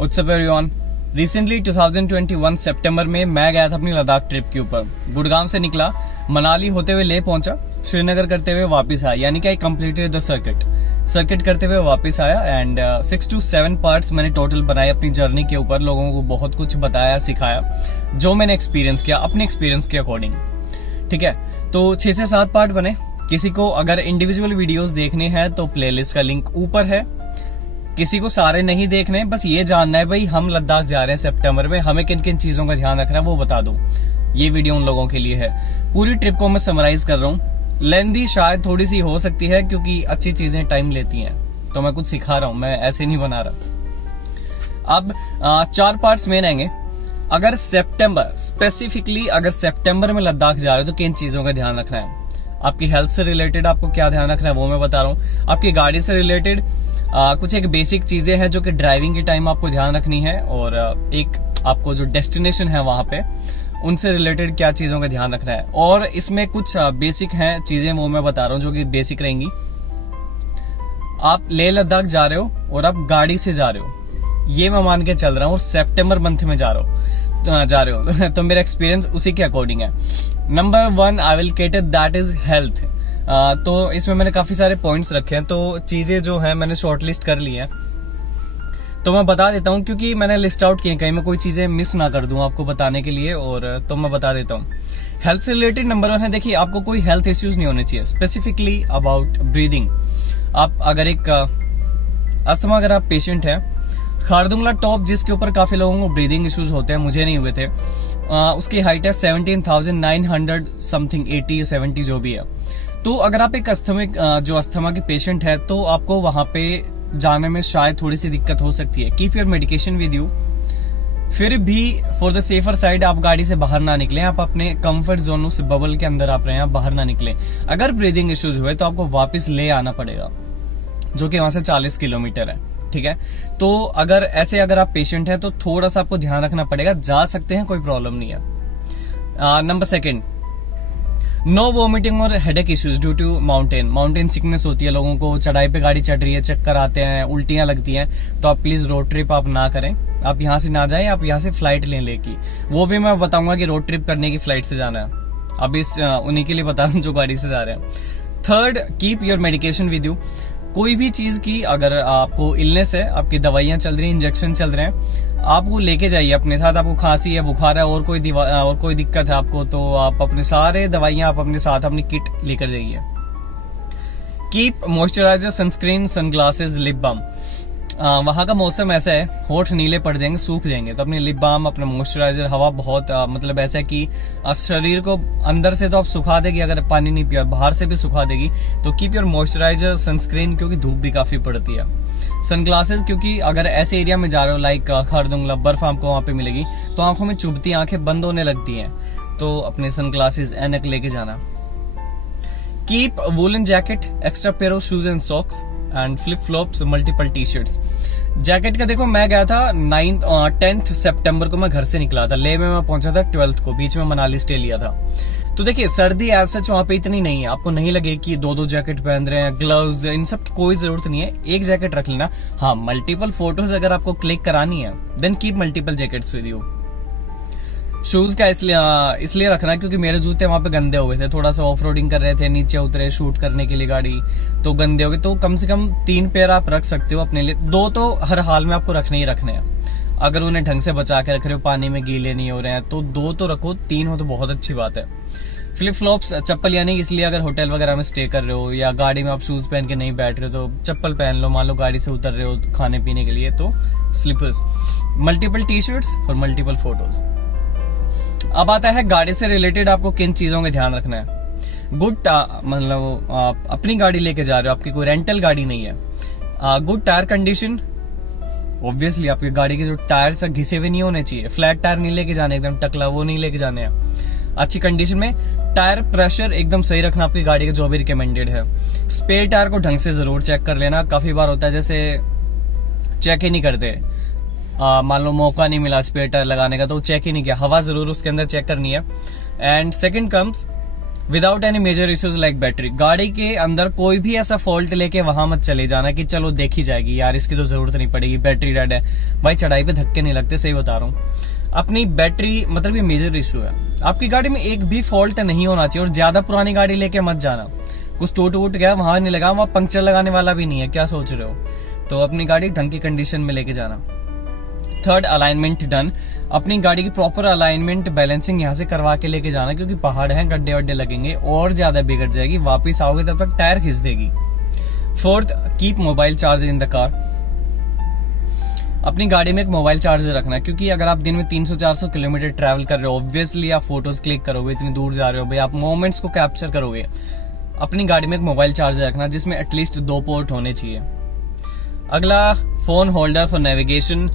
What's up everyone. Recently 2021 सितंबर में मैं गया था अपनी लद्दाख ट्रिप के ऊपर। गुड़गांव से निकला, मनाली होते हुए ले पहुंचा, श्रीनगर करते हुए वापस आया, यानी कि आई कंप्लीटेड द सर्किट करते हुए वापस आया। एंड 6 to 7 पार्ट्स मैंने टोटल बनाए अपनी जर्नी के ऊपर। लोगों को बहुत कुछ बताया, सिखाया, जो मैंने एक्सपीरियंस किया अपने एक्सपीरियंस के अकॉर्डिंग। ठीक है, तो 6 से 7 पार्ट बने। किसी को अगर इंडिविजुअल वीडियोस देखने हैं तो प्लेलिस्ट का लिंक ऊपर है। किसी को सारे नहीं देखने, बस ये जानना है भाई हम लद्दाख जा रहे हैं सितंबर में, हमें किन किन चीजों का ध्यान रखना है वो बता दो। ये वीडियो उन लोगों के लिए है। पूरी ट्रिप को मैं समराइज कर रहा हूँ। लेंदी शायद थोड़ी सी हो सकती है क्योंकि अच्छी चीजें टाइम लेती हैं, तो मैं कुछ सिखा रहा हूँ, मैं ऐसे नहीं बना रहा। अब 4 पार्ट्स मेन आएंगे। अगर स्पेसिफिकली अगर सितंबर में लद्दाख जा रहे हो तो किन चीजों का ध्यान रखना है, आपकी हेल्थ से रिलेटेड आपको क्या ध्यान रखना है वो मैं बता रहा हूँ। आपकी गाड़ी से रिलेटेड कुछ एक बेसिक चीजें हैं जो कि ड्राइविंग के टाइम आपको ध्यान रखनी है, और एक आपको जो डेस्टिनेशन है वहां पे उनसे रिलेटेड क्या चीजों का ध्यान रखना है। और इसमें कुछ बेसिक हैं चीजें, वो मैं बता रहा हूँ जो कि बेसिक रहेंगी। आप लेह लद्दाख जा रहे हो और आप गाड़ी से जा रहे हो, ये मैं मान के चल रहा हूँ, और सितंबर मंथ में जा रहे हो तो मेरा एक्सपीरियंस उसी के अकॉर्डिंग है। Number 1 I will cater that is health. तो इसमें मैंने काफी सारे पॉइंट्स रखे हैं, तो चीजें जो है मैंने शॉर्टलिस्ट कर ली है, तो मैं बता देता हूँ क्योंकि मैंने लिस्ट आउट किए, कहीं मैं कोई चीजें मिस ना कर दूं आपको बताने के लिए, और तो मैं बता देता हूँ। हेल्थ से रिलेटेड नंबर 1 है, देखिए आपको कोई हेल्थ इश्यूज नहीं होने चाहिए। स्पेसिफिकली अबाउट ब्रीदिंग, आप अगर एक अस्थमा अगर आप पेशेंट है, खारदुंगला टॉप जिसके ऊपर काफी लोगों को ब्रीदिंग इश्यूज होते हैं, मुझे नहीं हुए थे, उसकी हाइट है 17,900 समथिंग 80 70 जो भी है। तो अगर आप एक अस्थमा के पेशेंट है तो आपको वहां पे जाने में शायद थोड़ी सी दिक्कत हो सकती है। Keep your medication with you. फिर भी फॉर द सेफर साइड आप गाड़ी से बाहर ना निकलें, आप अपने कंफर्ट जोन से बबल के अंदर आप रहे हैं, आप बाहर ना निकलें। अगर ब्रीदिंग इश्यूज हुए तो आपको वापस ले आना पड़ेगा, जो कि वहां से 40 किलोमीटर है। ठीक है, तो अगर आप पेशेंट हैं तो थोड़ा सा आपको ध्यान रखना पड़ेगा। जा सकते हैं, कोई प्रॉब्लम नहीं है। नंबर 2, नो वॉमिटिंग और headache issues due to mountain sickness होती है लोगों को, चढ़ाई पे गाड़ी चढ़ रही है, चक्कर आते हैं, उल्टियां लगती हैं, तो आप प्लीज रोड ट्रिप आप ना करें। आप यहां से ना जाएं, आप यहां से फ्लाइट लेकी, वो भी मैं बताऊंगा कि रोड ट्रिप करने की फ्लाइट से जाना है। अभी उन्हीं के लिए बता रहा हूं जो गाड़ी से जा रहे हैं। 3, keep your medication with you. कोई भी चीज की अगर आपको इलनेस है, आपकी दवाइयां चल रही हैं, इंजेक्शन चल रहे हैं, आपको लेके जाइए अपने साथ। आपको खांसी है, बुखार है, और कोई दिक्कत है आपको, तो आप अपने सारे दवाइयां आप अपने साथ अपनी किट लेकर जाइए। Keep moisturiser, sunscreen, sunglasses, lip balm. वहां का मौसम ऐसा है, होठ नीले पड़ जाएंगे, सूख जाएंगे, तो अपने लिप बाम, अपना मॉइस्चराइजर, हवा बहुत मतलब ऐसा है कि शरीर को अंदर से तो आप सुखा देगी, अगर पानी नहीं पिया बाहर से भी सुखा देगी। तो कीप योर मॉइस्चराइजर, सनस्क्रीन, क्योंकि धूप भी काफी पड़ती है। सनग्लासेस, क्योंकि अगर ऐसे एरिया में जा रहे हो लाइक खारदुंगला, बर्फ आपको वहां पे मिलेगी तो आंखों में चुभती, आंखें बंद होने लगती हैं, तो अपने सनग्लासेस, ऐनक लेके जाना। Keep woollen jacket, extra pair of shoes and socks and flip flops, multiple T shirts. Jacket का देखो, मैं गया था 10th सितंबर को, मैं घर से निकला था। लेह में मैं पहुंचा था 12th को, बीच में मनाली स्टे लिया था। तो देखिए सर्दी एज सच वहां पे इतनी नहीं है, आपको नहीं लगे कि 2 जैकेट पहन रहे हैं, ग्लव्स, इन सब की कोई जरूरत नहीं है, एक जैकेट रख लेना। हाँ, मल्टीपल फोटोज अगर आपको क्लिक करानी है then keep multiple jackets with you. Shoes का इसलिए रखना क्योंकि मेरे जूते वहां पे गंदे हो गए थे, थोड़ा सा ऑफ रोडिंग कर रहे थे, नीचे उतरे शूट करने के लिए गाड़ी, तो गंदे हो गए। तो कम से कम 3 पेयर आप रख सकते हो अपने लिए, 2 तो हर हाल में आपको रखने ही रखने हैं। अगर उन्हें ढंग से बचा के रख रहे हो, पानी में गीले नहीं हो रहे हैं, तो 2 तो रखो, 3 हो तो बहुत अच्छी बात है। फ्लिप फ्लॉप्स, चप्पल, यानी इसलिए अगर होटल वगैरह में स्टे कर रहे हो या गाड़ी में आप शूज पहन के नहीं बैठ रहे हो तो चप्पल पहन लो। मान लो गाड़ी से उतर रहे हो खाने पीने के लिए तो slippers. Multiple T shirts for multiple photos. अब आता है गाड़ी से रिलेटेड आपको किन चीजों में ध्यान रखना है। मतलब आप अपनी गाड़ी लेके जा रहे हो, आपकी कोई रेंटल गाड़ी नहीं है। गुड टायर कंडीशन, ऑब्वियसली आपकी गाड़ी के जो टायर घिसे हुए नहीं होने चाहिए, फ्लैट टायर नहीं लेके जाने, एकदम टकला वो नहीं लेके जाने हैं। अच्छी कंडीशन में टायर प्रेशर एकदम सही रखना आपकी गाड़ी का, जो भी रिकमेंडेड है। स्पेयर टायर को ढंग से जरूर चेक कर लेना। काफी बार होता है जैसे चेक ही नहीं करते, मान लो मौका नहीं मिला स्पेयर टायर लगाने का तो चेक ही नहीं किया, हवा जरूर उसके अंदर चेक करनी है। And second comes without any major issues like battery. गाड़ी के अंदर कोई भी ऐसा फॉल्ट लेके वहां मत चले जाना कि चलो देखी जाएगी यार, इसकी तो जरूरत नहीं पड़ेगी, बैटरी डेड है। भाई चढ़ाई पे धक्के नहीं लगते, सही बता रहा हूँ। अपनी बैटरी मतलब ये मेजर इश्यू है। आपकी गाड़ी में एक भी फॉल्ट नहीं होना चाहिए, और ज्यादा पुरानी गाड़ी लेके मत जाना। कुछ टूट वूट गया वहां नहीं लगा, वहां पंक्चर लगाने वाला भी नहीं है, क्या सोच रहे हो। तो अपनी गाड़ी ढंग की कंडीशन में लेके जाना। Third, alignment done. अपनी गाड़ी की प्रॉपर अलाइनमेंट बैलेंसिंग यहाँ से करवा के लेके जाना, क्योंकि पहाड़ हैं, गड्ढे वड्ढे लगेंगे और ज्यादा बिगड़ जाएगी। वापिस आओगे तब तक टायर खिंच देगी। Fourth, keep mobile charger in the car. अपनी गाड़ी में एक मोबाइल चार्जर रखना, क्योंकि अगर आप दिन में 300-400 किलोमीटर ट्रैवल कर रहे हो, ऑब्वियसली आप फोटोज क्लिक करोगे, इतनी दूर जा रहे हो भाई, आप मोमेंट्स को कैप्चर करोगे। अपनी गाड़ी में एक मोबाइल चार्जर रखना जिसमें एटलीस्ट 2 पोर्ट होने चाहिए। अगला, phone holder for navigation.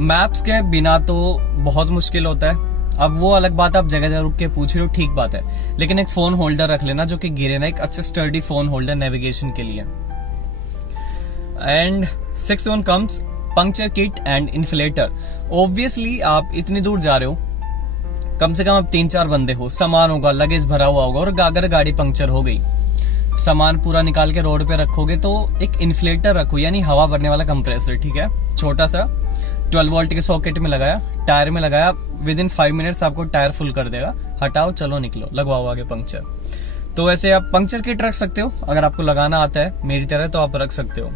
Maps के बिना तो बहुत मुश्किल होता है। अब वो अलग बात, आप जगह जगह रुक के पूछ रहे हो, ठीक बात है, लेकिन एक फोन होल्डर रख लेना जो कि गिरे ना, एक अच्छा स्टर्डी फोन होल्डर नेविगेशन के लिए। And sixth one comes puncture kit and inflator. Obviously आप इतनी दूर जा रहे हो, कम से कम आप 3-4 बंदे हो, सामान होगा, लगेज भरा हुआ होगा, और अगर गाड़ी पंक्चर हो गई, सामान पूरा निकाल के रोड पे रखोगे तो एक इन्फ्लेटर रखो, यानी हवा भरने वाला कंप्रेसर, ठीक है, छोटा सा 12 वोल्ट के सॉकेट में लगाया, टायर में लगाया, विद इन 5 मिनट्स आपको टायर फुल कर देगा। हटाओ, चलो निकलो, लगवाओ आगे पंक्चर। तो ऐसे आप पंक्चर किट रख सकते हो, अगर आपको लगाना आता है मेरी तरह तो आप रख सकते हो।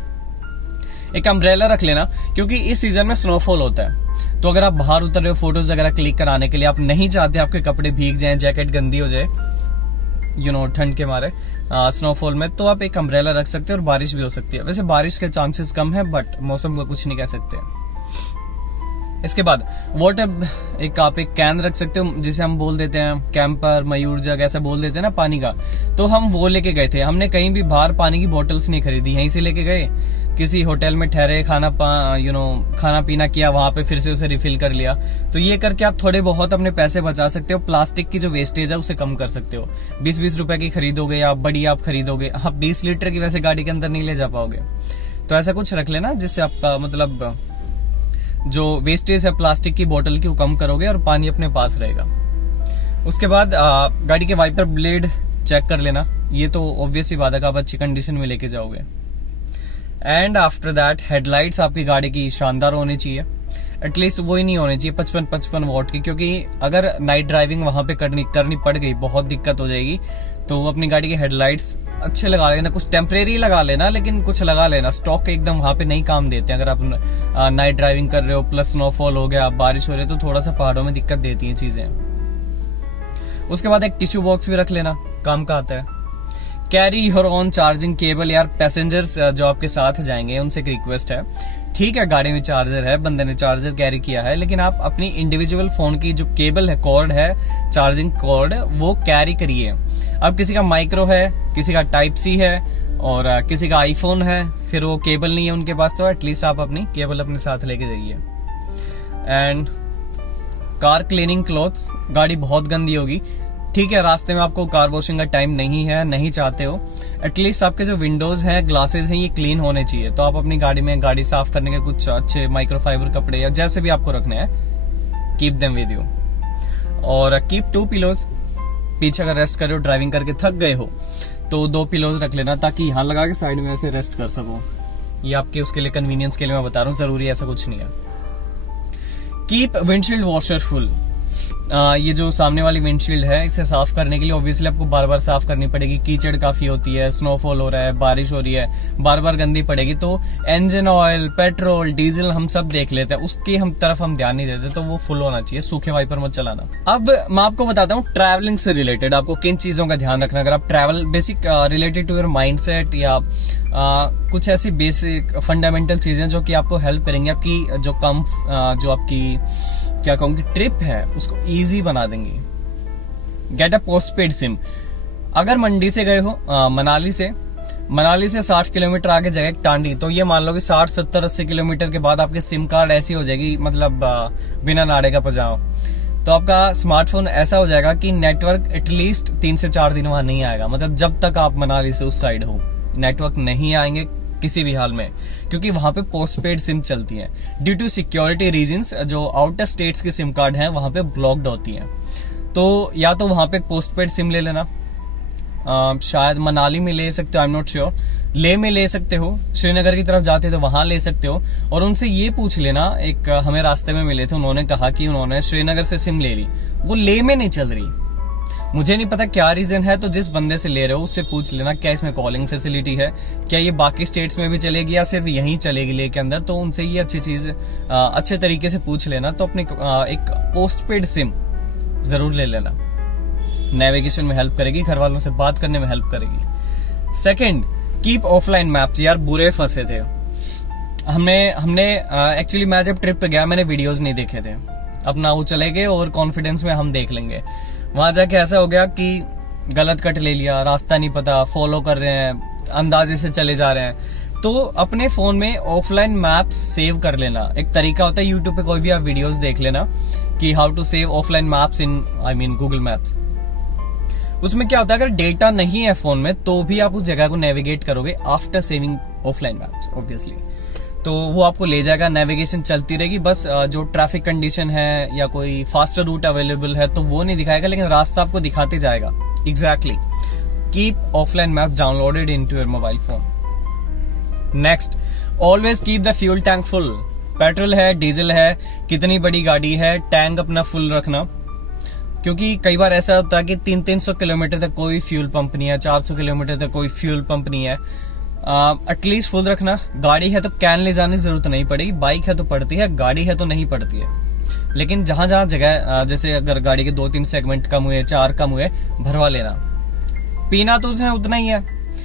एक अम्ब्रेला रख लेना, क्योंकि इस सीजन में स्नोफॉल होता है, तो अगर आप बाहर उतर रहे हो फोटोज वगैरह क्लिक कराने के लिए, आप नहीं चाहते आपके कपड़े भीग जाए, जैकेट गंदी हो जाए, ठंड के मारे स्नोफॉल में, तो आप एक अम्ब्रेला रख सकते हो। और बारिश भी हो सकती है, वैसे बारिश के चांसेस कम है, बट मौसम को कुछ नहीं कह सकते। इसके बाद वाटर, आप एक कैन रख सकते हो, जिसे हम बोल देते हैं कैंपर, मयूर जग, ऐसा बोल देते हैं ना पानी का, तो हम वो लेके गए थे। हमने कहीं भी बाहर पानी की बोतल्स नहीं खरीदी, यहीं से लेके गए, किसी होटल में ठहरे, खाना पीना किया, वहां पे फिर से उसे रिफिल कर लिया। तो ये करके आप थोड़े बहुत अपने पैसे बचा सकते हो। प्लास्टिक की जो वेस्टेज है उसे कम कर सकते हो। 20-20 रुपए की खरीदोगे या बड़ी आप खरीदोगे, आप 20 लीटर की वैसे गाड़ी के अंदर नहीं ले जा पाओगे, तो ऐसा कुछ रख लेना जिससे आपका मतलब जो वेस्टेज है प्लास्टिक की बोतल की वो कम करोगे और पानी अपने पास रहेगा। उसके बाद गाड़ी के वाइपर ब्लेड चेक कर लेना, ये तो ऑब्वियस ही बात है कि आप अच्छी कंडीशन में लेके जाओगे। एंड आफ्टर दैट हेडलाइट्स आपकी गाड़ी की शानदार होनी चाहिए, एटलीस्ट वो ही नहीं होनी चाहिए 55 वॉट की, क्योंकि अगर नाइट ड्राइविंग वहां पे करनी पड़ गई, बहुत दिक्कत हो जाएगी। तो अपनी गाड़ी के हेडलाइट्स अच्छे लगा लेना, कुछ टेम्परेरी लगा लेना, लेकिन कुछ लगा लेना, स्टॉक एकदम वहां पे नहीं काम देते। अगर आप नाइट ड्राइविंग कर रहे हो, प्लस स्नोफॉल हो गया, बारिश हो रही है, तो थोड़ा सा पहाड़ों में दिक्कत देती हैं चीजें। उसके बाद एक टिश्यू बॉक्स भी रख लेना, काम का आता है। Carry your own charging cable. यार पैसेंजर्स जो आपके साथ जाएंगे उनसे एक रिक्वेस्ट है, ठीक है गाड़ी में चार्जर है, बंदे ने चार्जर कैरी किया है, लेकिन आप अपनी इंडिविजुअल फोन की जो केबल है, कॉर्ड है, चार्जिंग कॉर्ड, वो कैरी करिए। अब किसी का माइक्रो है, किसी का टाइप सी है, और किसी का आईफोन है, फिर वो केबल नहीं है उनके पास, तो एटलीस्ट आप अपनी केबल अपने साथ लेके जाइए। एंड कार क्लीनिंग क्लॉथ्स, गाड़ी बहुत गंदी होगी, ठीक है, रास्ते में आपको कार वॉशिंग का टाइम नहीं है, नहीं चाहते हो, एटलीस्ट आपके जो विंडोज हैं, ग्लासेस हैं, ये क्लीन होने चाहिए। तो आप अपनी गाड़ी में गाड़ी साफ करने के कुछ अच्छे माइक्रोफाइबर कपड़े या जैसे भी आपको रखने हैं, कीप देम विद यू। और कीप 2 पिलोज, पीछे अगर रेस्ट कर रहे हो, ड्राइविंग करके थक गए हो, तो 2 पिलोज रख लेना, ताकि यहाँ लगा के साइड में ऐसे रेस्ट कर सको। ये आपके उसके लिए कन्वीनियंस के लिए मैं बता रहा हूँ, जरूरी ऐसा कुछ नहीं है। Keep windshield washer full. ये जो सामने वाली विंडशील्ड है, इसे साफ करने के लिए ऑब्वियसली आपको बार बार साफ करनी पड़ेगी, कीचड़ काफी होती है, स्नोफॉल हो रहा है, बारिश हो रही है, बार बार गंदी पड़ेगी। तो इंजन ऑयल, पेट्रोल, डीजल हम सब देख लेते हैं, उसकी तरफ हम ध्यान नहीं देते, तो वो फुल होना चाहिए, सूखे वाइपर मत चलाना। अब मैं आपको बताता हूँ ट्रैवलिंग से रिलेटेड आपको किन चीजों का ध्यान रखना। अगर आप travel basic related to your mindset, या कुछ ऐसी बेसिक फंडामेंटल चीजें जो कि आपको हेल्प करेंगी, आपकी जो आपकी क्या कहूंगी ट्रिप है उसको इजी बना देंगी। Get a postpaid SIM. अगर मंडी से गए हो, मनाली से 60 किलोमीटर आगे जगह टांडी, तो ये मान लो कि 60, 70, 80 किलोमीटर के बाद आपके सिम कार्ड ऐसी हो जाएगी, मतलब बिना नाड़े का पजाओ, तो आपका स्मार्टफोन ऐसा हो जाएगा कि नेटवर्क एटलीस्ट 3 से 4 दिन वहां नहीं आएगा। मतलब जब तक आप मनाली से उस साइड हो, नेटवर्क नहीं आएंगे किसी भी हाल में, क्योंकि वहां पे पोस्टपेड सिम चलती है। ड्यू टू सिक्योरिटी रीजंस जो आउटर स्टेट्स के सिम कार्ड हैं वहां पे ब्लॉक्ड होती हैं। तो या तो वहां पे एक पोस्ट पेड सिम ले लेना, शायद मनाली में ले सकते हो, I am not sure, Leh में ले सकते हो, श्रीनगर की तरफ जाते तो वहां ले सकते हो। और उनसे ये पूछ लेना, एक हमें रास्ते में मिले थे, उन्होंने कहा कि उन्होंने श्रीनगर से सिम ले ली, वो लेह में नहीं चल रही। मुझे नहीं पता क्या रीजन है, तो जिस बंदे से ले रहे हो उससे पूछ लेना क्या इसमें कॉलिंग फैसिलिटी है, क्या ये बाकी स्टेट्स में भी चलेगी या सिर्फ यहीं चलेगी लेह के अंदर। तो उनसे ये अच्छी चीज अच्छे तरीके से पूछ लेना। तो अपने एक पोस्ट पेड सिम जरूर ले लेना, नेविगेशन में हेल्प करेगी, घर वालों से बात करने में हेल्प करेगी। Second, keep offline maps. यार बुरे फंसे थे हमने एक्चुअली मैं जब ट्रिप पे गया मैंने वीडियोस नहीं देखे थे, अपना वो चले गए और कॉन्फिडेंस में हम देख लेंगे। वहां जाके ऐसा हो गया कि गलत कट ले लिया, रास्ता नहीं पता, फॉलो कर रहे हैं, अंदाजे से चले जा रहे हैं। तो अपने फोन में ऑफलाइन मैप्स सेव कर लेना। एक तरीका होता है, यूट्यूब पे कोई भी आप वीडियोस देख लेना कि how to save offline maps in Google Maps. उसमें क्या होता है, अगर डेटा नहीं है फोन में तो भी आप उस जगह को नेविगेट करोगे after saving offline maps obviously. तो वो आपको ले जाएगा, नेविगेशन चलती रहेगी, बस जो ट्रैफिक कंडीशन है या कोई फास्टर रूट अवेलेबल है तो वो नहीं दिखाएगा, लेकिन रास्ता आपको दिखाते जाएगा। Exactly, keep offline map downloaded into your mobile phone. Next, always keep the fuel tank full. Petrol है, डीजल है, कितनी बड़ी गाड़ी है, टैंक अपना फुल रखना। क्योंकि कई बार ऐसा होता है कि 300-300 किलोमीटर तक कोई फ्यूल पंप नहीं है, 400 किलोमीटर तक कोई फ्यूल पंप नहीं है। एटलीस्ट फुल रखना। गाड़ी है तो कैन ले जाने की जरूरत नहीं पड़ेगी, बाइक है तो पड़ती है, गाड़ी है तो नहीं पड़ती है। लेकिन जहां जहां जगह, जैसे अगर गाड़ी के 2-3 सेगमेंट कम हुए, 4 कम हुए, भरवा लेना। पीना तो उसने उतना ही है,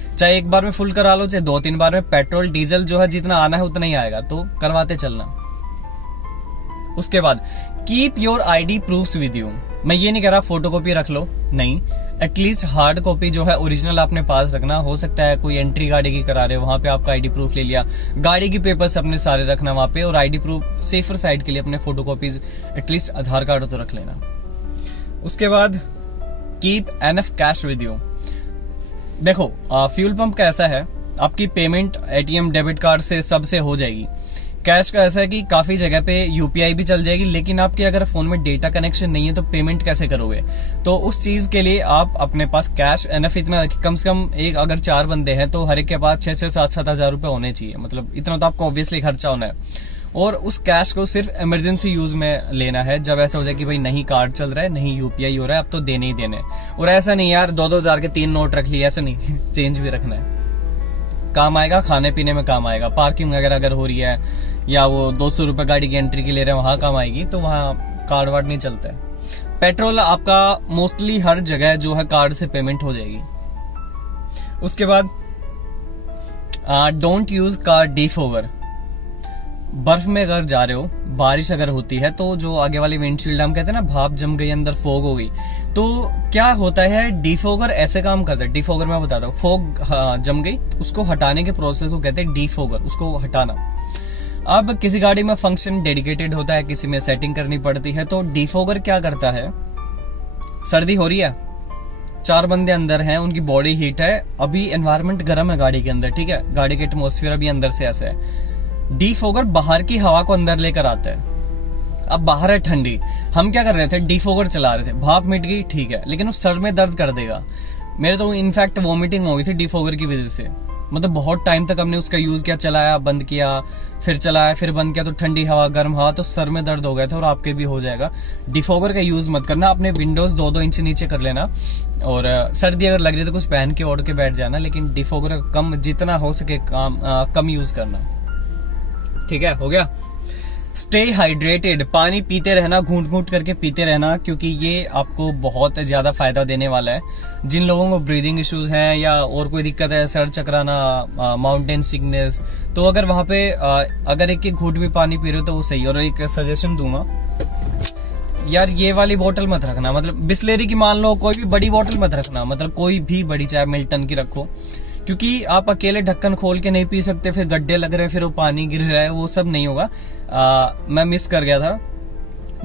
चाहे एक बार में फुल करा लो, चाहे 2-3 बार में। पेट्रोल डीजल जो है जितना आना है उतना ही आएगा, तो करवाते चलना। उसके बाद keep your ID proofs with you. मैं ये नहीं कह रहा फोटोकॉपी रख लो, नहीं, एटलीस्ट हार्ड कॉपी जो है ओरिजिनल अपने पास रखना। हो सकता है कोई एंट्री गाड़ी की करा रहे हो, वहां पे आपका आईडी प्रूफ ले लिया, गाड़ी की पेपर्स अपने सारे रखना वहां पे। और आईडी प्रूफ सेफर साइड के लिए अपने फोटोकॉपीज, एटलीस्ट आधार कार्ड तो रख लेना। उसके बाद keep enough cash with you. देखो फ्यूल पंप का ऐसा है, आपकी पेमेंट एटीएम डेबिट कार्ड से सबसे हो जाएगी। कैश का ऐसा है कि काफी जगह पे यूपीआई भी चल जाएगी, लेकिन आपके अगर फोन में डेटा कनेक्शन नहीं है तो पेमेंट कैसे करोगे। तो उस चीज के लिए आप अपने पास कैश एनफ इतना रखिए, कम से कम एक अगर 4 बंदे हैं तो हर एक के पास 6-7 हज़ार रुपए होने चाहिए। मतलब इतना तो आपको ऑब्वियसली खर्चा होना है। और उस कैश को सिर्फ इमरजेंसी यूज में लेना है, जब ऐसा हो जाए कि भाई नहीं कार्ड चल रहा है, नहीं यूपीआई हो रहा है, अब तो देने ही देने। और ऐसा नहीं यार 2-2 हज़ार के 3 नोट रख लिए, ऐसा नहीं चेंज भी रखना है, काम आएगा, खाने पीने में काम आएगा। पार्किंग वगैरह अगर हो रही है या वो 200 रुपए गाड़ी की एंट्री की ले रहे हैं, वहां काम आएगी, तो वहां कार्ड वार्ड नहीं चलता है। पेट्रोल आपका मोस्टली हर जगह जो है कार्ड से पेमेंट हो जाएगी। उसके बाद डोंट यूज कार डीफोगर। बर्फ में अगर जा रहे हो, बारिश अगर होती है तो जो आगे वाली विंडशील्ड हम कहते हैं ना, भाप जम गई, अंदर फोग हो गई, तो क्या होता है, डीफोगर ऐसे काम करता है। डीफोगर मैं बताता हूँ, फोग जम गई, उसको हटाने के प्रोसेस को कहते हैं डीफोगर, उसको हटाना। अब किसी गाड़ी में फंक्शन डेडिकेटेड होता है, किसी में सेटिंग करनी पड़ती है, तो डीफोगर क्या करता है, सर्दी हो रही है, 4 बंदे अंदर हैं, उनकी बॉडी हीट है, अभी एनवायरनमेंट गर्म है गाड़ी के अंदर, ठीक है, गाड़ी के एटमॉस्फेयर अभी अंदर से ऐसा है। डीफोगर बाहर की हवा को अंदर लेकर आता है। अब बाहर है ठंडी, हम क्या कर रहे थे, डीफोगर चला रहे थे, भाप मिट गई, ठीक है, लेकिन वो सर में दर्द कर देगा। मेरे तो इनफैक्ट वॉमिटिंग हो गई थी डीफोगर की वजह से। मतलब बहुत टाइम तक हमने उसका यूज किया, चलाया, बंद किया, फिर चलाया, फिर बंद किया, तो ठंडी हवा, गर्म हवा, तो सर में दर्द हो गया था। और आपके भी हो जाएगा। डीफोगर का यूज मत करना, अपने विंडोज 2-2 इंच नीचे कर लेना। और सर्दी अगर लग रही है तो कुछ पहन के ओढ़ के बैठ जाना, लेकिन डीफोगर कम, जितना हो सके कम यूज करना, ठीक है, हो गया। स्टे हाइड्रेटेड, पानी पीते रहना, घूंट घूंट करके पीते रहना, क्योंकि ये आपको बहुत ज्यादा फायदा देने वाला है। जिन लोगों को ब्रीदिंग इश्यूज हैं या और कोई दिक्कत है, सर चकराना, माउंटेन सिकनेस, तो अगर वहां पे अगर एक घूंट भी पानी पी रहे हो तो वो सही। और एक सजेशन दूंगा यार, ये वाली बोतल मत रखना, मतलब बिस्लेरी की मान लो, कोई भी बड़ी बोतल मत रखना, मतलब कोई भी बड़ी, चाहे मिल्टन की रखो, क्योंकि आप अकेले ढक्कन खोल के नहीं पी सकते, फिर गड्ढे लग रहे हैं, फिर वो पानी गिर रहा है, वो सब नहीं होगा। मैं मिस कर गया था।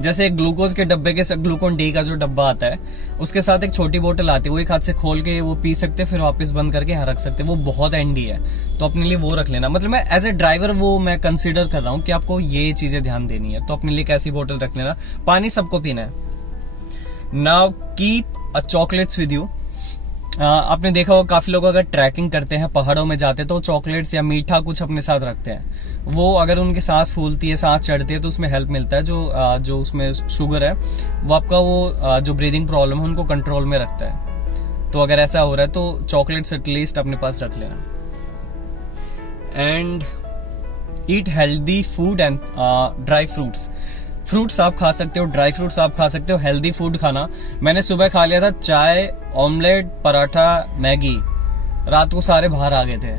जैसे एक ग्लूकोज के डब्बे के, ग्लूकोन डी का जो डब्बा आता है, उसके साथ एक छोटी बोतल आती है, वो एक हाथ से खोल के वो पी सकते, फिर वापस बंद करके यहाँ रख सकते, वो बहुत हैंडी है, तो अपने लिए वो रख लेना। मतलब मैं एज ए ड्राइवर वो मैं कंसीडर कर रहा हूँ कि आपको ये चीजें ध्यान देनी है, तो अपने लिए एक ऐसी बोतल रख लेना। पानी सबको पीना है। Now keep a chocolates with you. आपने देखा होगा काफी लोग अगर ट्रैकिंग करते हैं, पहाड़ों में जाते हैं, तो चॉकलेट्स या मीठा कुछ अपने साथ रखते हैं। वो अगर उनकी सांस फूलती है, सांस चढ़ती है, तो उसमें हेल्प मिलता है। जो उसमें शुगर है वो आपका वो जो ब्रीदिंग प्रॉब्लम है उनको कंट्रोल में रखता है। तो अगर ऐसा हो रहा है तो चॉकलेट्स एटलीस्ट अपने पास रख लेना। And eat healthy food and dry fruits आप खा सकते हो, ड्राई फ्रूट्स आप खा सकते हो। हेल्दी फूड खाना, मैंने सुबह खा लिया था चाय, ऑमलेट, पराठा, मैगी, रात को सारे बाहर आ गए थे।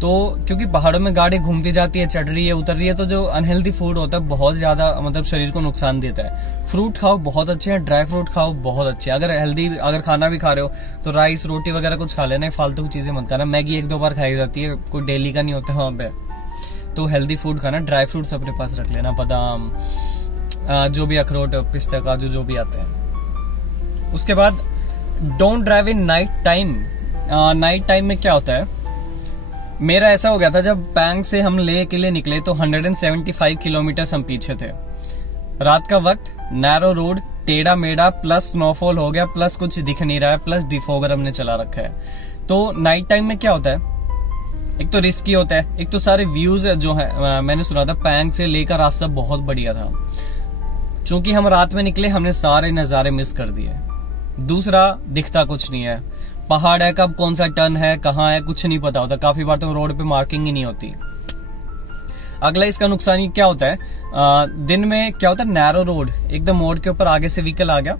तो क्योंकि पहाड़ों में गाड़ी घूमती जाती है, चढ़ रही है, उतर रही है, तो जो अनहेल्दी फूड होता है बहुत ज्यादा मतलब शरीर को नुकसान देता है। फ्रूट खाओ बहुत अच्छे हैं, ड्राई फ्रूट खाओ बहुत अच्छे हैं। अगर खाना भी खा रहे हो तो राइस रोटी वगैरह कुछ खा लेना, फालतू की चीजें मत खाना। मैगी 1-2 बार खाई जाती है, कोई डेली का नहीं होता वहां पे। तो हेल्दी फूड खाना, ड्राई फ्रूट्स अपने पास रख लेना, बादाम, जो भी अखरोट, पिस्ता, काजू जो भी आते हैं। उसके बाद don't drive in night time. Night time में क्या होता है, मेरा ऐसा हो गया था जब पैंग से हम लेह के लिए निकले तो 175 किलोमीटर हम पीछे थे। रात का वक्त, नैरो रोड, टेढ़ा मेढ़ा, प्लस स्नोफॉल हो गया, प्लस कुछ दिख नहीं रहा है, प्लस डिफोगर हमने चला रखा है। तो नाइट टाइम में क्या होता है, एक तो रिस्की होता है, एक तो सारे व्यूज जो है, मैंने सुना था पैंग से लेकर रास्ता बहुत बढ़िया था। चूंकि हम रात में निकले, हमने सारे नजारे मिस कर दिए। दूसरा, दिखता कुछ नहीं है, पहाड़ है, कब कौन सा टर्न है, कहाँ है, कुछ नहीं पता होता। काफी बार तो रोड पे मार्किंग ही नहीं होती। अगला इसका नुकसान क्या होता है, दिन में क्या होता है, नैरो रोड, एकदम मोड़ के ऊपर आगे से व्हीकल आ गया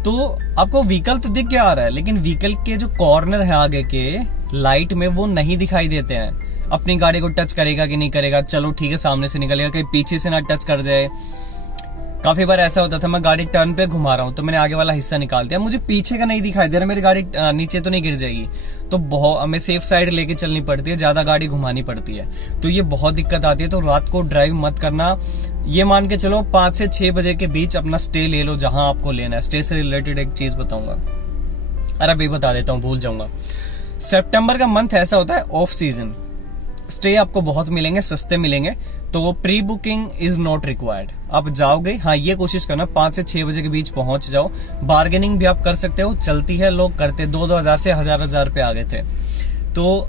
तो आपको व्हीकल तो दिख क्या आ रहा है, लेकिन व्हीकल के जो कॉर्नर है आगे के लाइट में वो नहीं दिखाई देते हैं। अपनी गाड़ी को टच करेगा कि नहीं करेगा, चलो ठीक है सामने से निकलेगा, कहीं पीछे से ना टच कर जाए। काफी बार ऐसा होता था, मैं गाड़ी टर्न पे घुमा रहा हूँ तो मैंने आगे वाला हिस्सा निकाल दिया, मुझे पीछे का नहीं दिखाई दे रहा, मेरी गाड़ी नीचे तो नहीं गिर जाएगी। तो बहुत हमें सेफ साइड लेके चलनी पड़ती है, ज्यादा गाड़ी घुमानी पड़ती है, तो ये बहुत दिक्कत आती है। तो रात को ड्राइव मत करना। ये मान के चलो 5 से 6 बजे के बीच अपना स्टे ले लो जहां आपको लेना है। स्टे से रिलेटेड एक चीज बताऊंगा, अरे अभी बता देता हूँ, भूल जाऊंगा। सितंबर का मंथ ऐसा होता है ऑफ सीजन, स्टे आपको बहुत मिलेंगे, सस्ते मिलेंगे, तो pre booking is not required. आप जाओगे, हाँ ये कोशिश करना 5 से 6 बजे के बीच पहुंच जाओ। बार्गेनिंग भी आप कर सकते हो, चलती है, लोग करते, 2-2 हजार से हजार पे आ गए थे। तो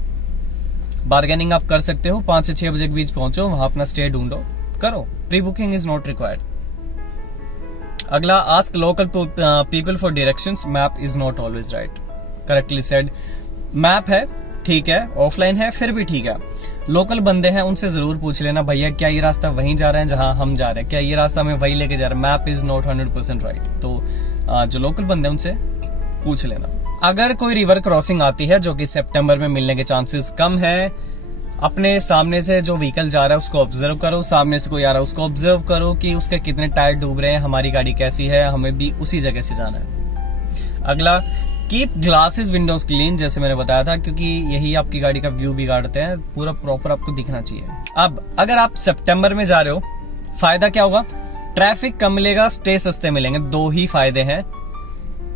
बार्गेनिंग आप कर सकते हो, 5 से 6 बजे के बीच पहुंचो, वहां अपना स्टे ढूंढो, करो। Pre booking is not required. अगला, ask local people for directions, map is not always right. Correctly said. Map है ठीक है, ऑफलाइन है फिर भी ठीक है, लोकल बंदे हैं उनसे जरूर पूछ लेना, भैया क्या ये रास्ता वहीं जा रहे हैं जहां हम जा रहे हैं, क्या ये रास्ता हमें वहीं लेके जा रहा है। Map is not 100% right. तो जो लोकल बंदे हैं उनसे पूछ लेना। अगर कोई रिवर क्रॉसिंग आती है, जो कि सितंबर में मिलने के चांसेस कम है, अपने सामने से जो व्हीकल जा रहा है उसको ऑब्जर्व करो, सामने से कोई आ रहा है उसको ऑब्जर्व करो कि उसके कितने टायर डूब रहे हैं, हमारी गाड़ी कैसी है, हमें भी उसी जगह से जाना है। अगला, कीप ग्लासेस विंडोज क्लीन, जैसे मैंने बताया था, क्योंकि यही आपकी गाड़ी का व्यू बिगाड़ते हैं, पूरा प्रॉपर आपको दिखना चाहिए। अब अगर आप सितंबर में जा रहे हो, फायदा क्या होगा, ट्रैफिक कम मिलेगा, स्टे सस्ते मिलेंगे, 2 ही फायदे हैं।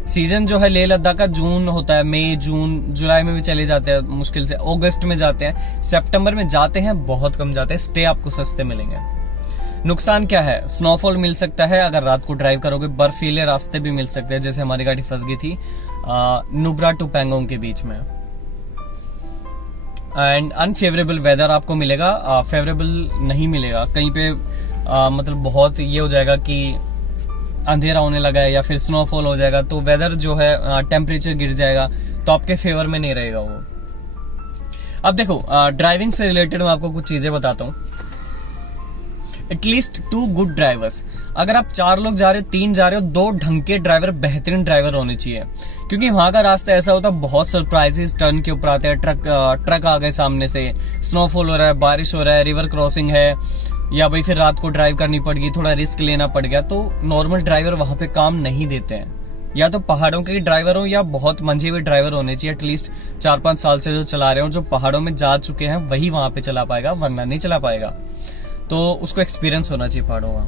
सीजन जो है लेह लद्दाख का जून होता है, मई, जून, जुलाई में भी चले जाते हैं, मुश्किल से अगस्त में जाते हैं, सितंबर में जाते हैं, बहुत कम जाते हैं, स्टे आपको सस्ते मिलेंगे। नुकसान क्या है, स्नोफॉल मिल सकता है अगर रात को ड्राइव करोगे, बर्फीले रास्ते भी मिल सकते हैं, जैसे हमारी गाड़ी फंस गई थी नुब्रा टू पैंगोंग के बीच में। एंड अनफेवरेबल वेदर आपको मिलेगा, फेवरेबल नहीं मिलेगा कहीं पे, मतलब बहुत ये हो जाएगा कि अंधेरा होने लगा है या फिर स्नोफॉल हो जाएगा, तो वेदर जो है टेम्परेचर गिर जाएगा, तो आपके फेवर में नहीं रहेगा वो। अब देखो, ड्राइविंग से रिलेटेड मैं आपको कुछ चीजें बताता हूँ। एटलीस्ट 2 गुड ड्राइवर्स, अगर आप 4 लोग जा रहे हो, 3 जा रहे हो, 2 ढंग के ड्राइवर, बेहतरीन ड्राइवर होने चाहिए, क्योंकि वहां का रास्ता ऐसा होता है, बहुत सरप्राइजेस टर्न के ऊपर आते हैं, ट्रक आ गए सामने से, स्नोफॉल हो रहा है, बारिश हो रहा है, रिवर क्रॉसिंग है, या भाई फिर रात को ड्राइव करनी पड़ेगी, थोड़ा रिस्क लेना पड़ गया, तो नॉर्मल ड्राइवर वहां पे काम नहीं देते हैं। या तो पहाड़ों के ड्राइवर हो या बहुत मंझे हुए ड्राइवर होने चाहिए, एटलीस्ट 4-5 साल से जो चला रहे हो, जो पहाड़ों में जा चुके हैं, वही वहां पे चला पाएगा, वरना नहीं चला पाएगा। तो उसको एक्सपीरियंस होना चाहिए पहाड़ों का।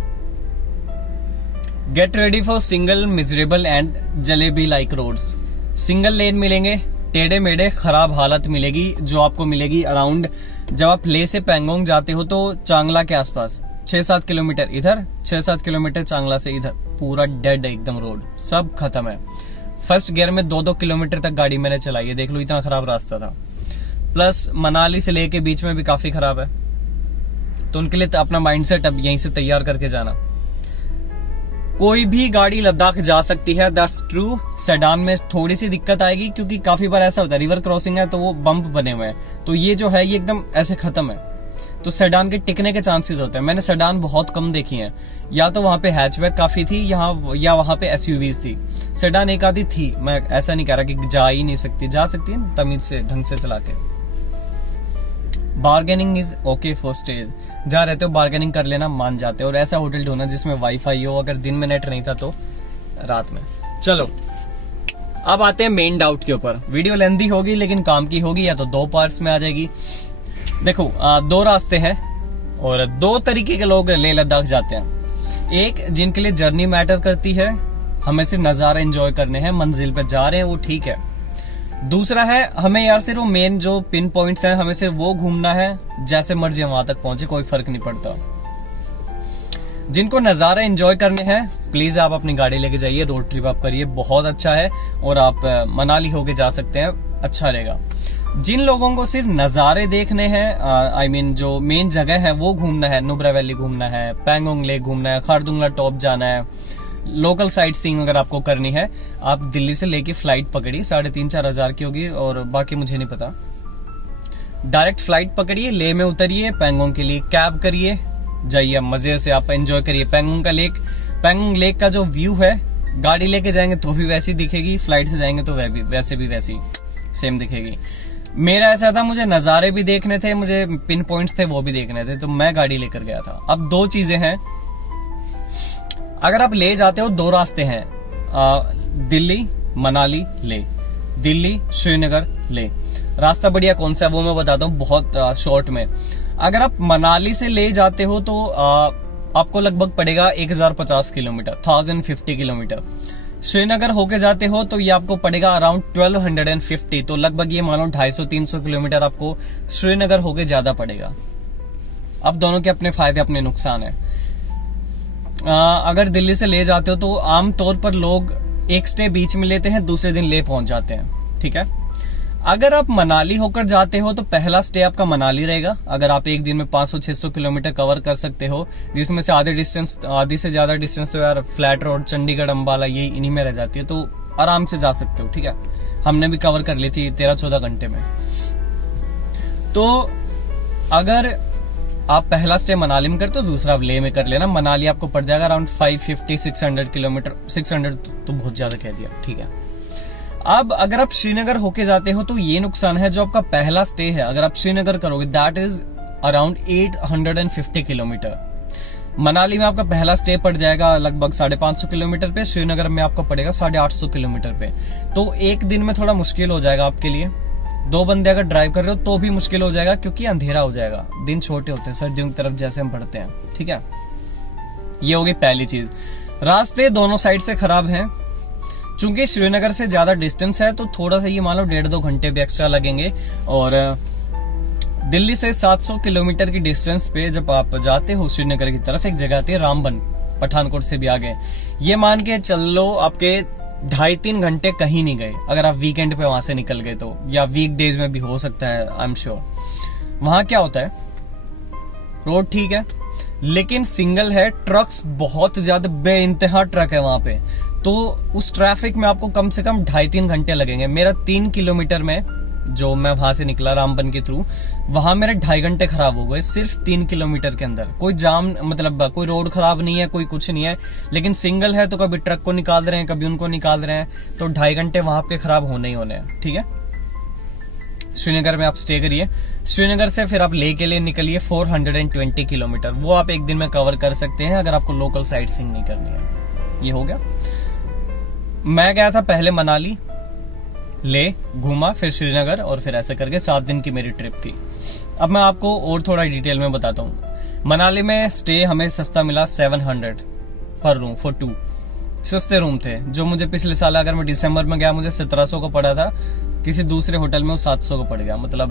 Get ready for single, miserable and jalebi like roads. Single lane मिलेंगे, टेढ़े मेढ़े, खराब हालत मिलेगी, जो आपको मिलेगी अराउंड, जब आप लेह से पैंगोंग जाते हो तो चांगला के आसपास, 6-7 किलोमीटर इधर, 6-7 किलोमीटर चांगला से इधर, पूरा डेड है एकदम, रोड सब खत्म है। फर्स्ट गियर में 2-2 किलोमीटर तक गाड़ी मैंने चलाई है, देख लो इतना खराब रास्ता था। प्लस मनाली से लेके बीच में भी काफी खराब है, तो उनके लिए अपना माइंडसेट अब यहीं से तैयार करके जाना। कोई भी गाड़ी लद्दाख जा सकती है, दैट्स ट्रू। सेडान में थोड़ी सी दिक्कत आएगी क्योंकि काफी बार ऐसा होता है, रिवर क्रॉसिंग है तो वो बम्प बने हुए हैं, तो ये जो है ये एकदम ऐसे खत्म है, तो सेडान के टिकने के चांसेस होते हैं। मैंने सेडान बहुत कम देखी हैं, या तो वहां पे हैचबैक काफी थी या वहां पे एसयूवीज थी। सेडान एक आधी थी, मैं ऐसा नहीं कह रहा कि जा ही नहीं सकती, जा सकती है तमीज से ढंग से चला के। Bargaining is okay for stage, जहाँ रहते हो बार्गेनिंग कर लेना, मान जाते हो। और ऐसा होटल ढूंढना जिसमें वाईफाई हो, अगर दिन में नेट नहीं था तो रात में। चलो अब आते हैं मेन डाउट के ऊपर। वीडियो लेंथी होगी लेकिन काम की होगी, या तो 2 पार्ट्स में आ जाएगी। देखो 2 रास्ते हैं और 2 तरीके के लोग लेह लद्दाख जाते हैं। एक जिनके लिए जर्नी मैटर करती है, हमें सिर्फ नजारा एंजॉय करने हैं, मंजिल पे जा रहे हैं वो ठीक है। दूसरा है हमें यार सिर्फ वो मेन जो पिन पॉइंट्स हैं, हमें सिर्फ वो घूमना है, जैसे मर्जी वहां तक पहुंचे, कोई फर्क नहीं पड़ता। जिनको नजारा एंजॉय करने हैं प्लीज आप अपनी गाड़ी लेके जाइए, रोड ट्रिप आप करिए, बहुत अच्छा है, और आप मनाली होके जा सकते हैं, अच्छा रहेगा। जिन लोगों को सिर्फ नजारे देखने हैं, आई मीन जो मेन जगह है वो घूमना है, नुब्रा वैली घूमना है, पैंगोंग लेक घूमना है, खारदुंगला टॉप जाना है, लोकल साइट सीइंग अगर आपको करनी है, आप दिल्ली से लेके फ्लाइट पकड़िए, 3,500-4 हजार की होगी, और बाकी मुझे नहीं पता। डायरेक्ट फ्लाइट पकड़िए, लेह में उतरिए, पैंगोंग के लिए कैब करिए, जाइए, मजे से आप एंजॉय करिए पैंगोंग का लेक। पैंगोंग लेक का जो व्यू है, गाड़ी लेके जाएंगे तो भी वैसी दिखेगी, फ्लाइट से जाएंगे तो वैसी सेम दिखेगी। मेरा ऐसा था, मुझे नजारे भी देखने थे, मुझे पिन पॉइंट्स थे वो भी देखने थे, तो मैं गाड़ी लेकर गया था। अब 2 चीजें हैं, अगर आप ले जाते हो 2 रास्ते हैं, दिल्ली मनाली ले, दिल्ली श्रीनगर ले। रास्ता बढ़िया कौन सा है वो मैं बताता हूँ बहुत शॉर्ट में। अगर आप मनाली से ले जाते हो तो आपको लगभग पड़ेगा 1050 किलोमीटर, 1050 किलोमीटर। श्रीनगर होके जाते हो तो ये आपको पड़ेगा अराउंड 1250, तो लगभग ये मानो 250-300 किलोमीटर आपको श्रीनगर होके ज्यादा पड़ेगा। अब दोनों के अपने फायदे अपने नुकसान है। अगर दिल्ली से ले जाते हो तो आमतौर पर लोग एक स्टे बीच में लेते हैं, दूसरे दिन ले पहुंच जाते हैं, ठीक है। अगर आप मनाली होकर जाते हो तो पहला स्टे आपका मनाली रहेगा। अगर आप एक दिन में 500-600 किलोमीटर कवर कर सकते हो, जिसमें से आधी से ज्यादा डिस्टेंस तो यार फ्लैट रोड, चंडीगढ़, अंबाला, ये इन्हीं में रह जाती है, तो आराम से जा सकते हो, ठीक है। हमने भी कवर कर ली थी 13-14 घंटे में। तो अगर आप पहला स्टे मनाली में करते हो, दूसरा आप लेह में कर लेना। मनाली आपको पड़ जाएगा अराउंड 550-600 किलोमीटर, 600 तो बहुत ज्यादा कह दिया, ठीक है। अब अगर आप श्रीनगर होके जाते हो तो ये नुकसान है, जो आपका पहला स्टे है अगर आप श्रीनगर करोगे that is around 850 kilometre. Manali में आपका पहला स्टे पड़ जाएगा लगभग 550 किलोमीटर पे, श्रीनगर में आपको पड़ेगा 850 किलोमीटर पे। तो एक दिन में थोड़ा मुश्किल हो जाएगा आपके लिए। 2 बंदे अगर ड्राइव कर रहे हो तो भी मुश्किल हो जाएगा, क्योंकि अंधेरा हो जाएगा, दिन छोटे होते हैं सर्दियों की तरफ जैसे हम बढ़ते हैं, ठीक है। ये होगी पहली चीज। रास्ते दोनों साइड से खराब हैं। चूंकि श्रीनगर से ज्यादा डिस्टेंस है तो थोड़ा सा ये मान लो 1.5-2 घंटे भी एक्स्ट्रा लगेंगे। और दिल्ली से 700 किलोमीटर की डिस्टेंस पे जब आप जाते हो श्रीनगर की तरफ, एक जगह आती है रामबन, पठानकोट से भी आगे, ये मान के चल लो आपके 2.5-3 घंटे कहीं नहीं गए अगर आप वीकेंड पे वहां से निकल गए तो, या वीक डेज में भी हो सकता है, आई एम श्योर। वहां क्या होता है, रोड ठीक है लेकिन सिंगल है, ट्रक्स बहुत ज्यादा बेइंतहा ट्रक है वहां पे, तो उस ट्रैफिक में आपको कम से कम 2.5-3 घंटे लगेंगे। मेरा 3 किलोमीटर में जो मैं वहां से निकला रामबन के थ्रू, वहां मेरे 2.5 घंटे खराब हो गए सिर्फ 3 किलोमीटर के अंदर। कोई जाम मतलब कोई रोड खराब नहीं है, कोई कुछ नहीं है, लेकिन सिंगल है तो कभी ट्रक को निकाल रहे हैं, कभी उनको निकाल रहे हैं, तो 2.5 घंटे वहां पे खराब होने ही होने हैं, ठीक है। श्रीनगर में आप स्टे करिए, श्रीनगर से फिर आप लेह के लिए निकलिए 420 किलोमीटर, वो आप एक दिन में कवर कर सकते हैं अगर आपको लोकल साइट सीइंग नहीं करनी है। ये हो गया। मैं गया था पहले मनाली, ले घूमा, फिर श्रीनगर, और फिर ऐसे करके 7 दिन की मेरी ट्रिप थी। अब मैं आपको और थोड़ा डिटेल में बताता हूँ। मनाली में स्टे हमें सस्ता मिला 700 पर रूम फॉर 2, सस्ते रूम थे। जो मुझे पिछले साल अगर मैं दिसंबर में गया मुझे 1700 का पड़ा था, किसी दूसरे होटल में वो 700 का पड़ गया, मतलब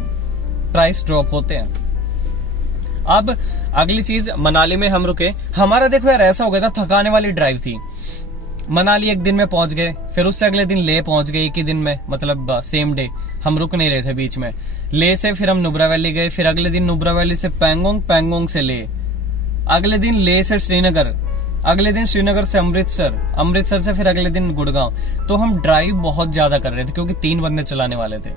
प्राइस ड्रॉप होते हैं। अब अगली चीज, मनाली में हम रुके। हमारा देखो यार ऐसा हो गया था, थकाने वाली ड्राइव थी। मनाली एक दिन में पहुंच गए, फिर उससे अगले दिन ले पहुंच गए, एक ही दिन में, मतलब सेम डे। हम रुक नहीं रहे थे बीच में। ले से फिर हम नुब्रा वैली गए, फिर अगले दिन नुब्रा वैली से पैंगोंग, पैंगोंग से ले, अगले दिन ले से श्रीनगर, अगले दिन श्रीनगर से अमृतसर, अमृतसर से फिर अगले दिन गुड़गांव। तो हम ड्राइव बहुत ज्यादा कर रहे थे क्योंकि 3 बंदे चलाने वाले थे।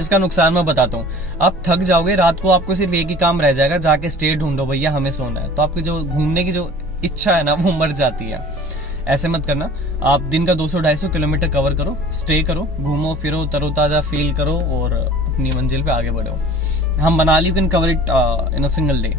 इसका नुकसान मैं बताता हूँ, आप थक जाओगे, रात को आपको सिर्फ एक ही काम रह जाएगा, जाके स्टे ढूंढो, भैया हमें सोना है। तो आपकी जो घूमने की जो इच्छा है ना वो मर जाती है। ऐसे मत करना। आप दिन का 200-250 किलोमीटर कवर करो, स्टे करो, घूमो फिरो, तरोताजा फील करो और अपनी मंजिल पे आगे बढ़ो। हम Manali can cover it in a single day.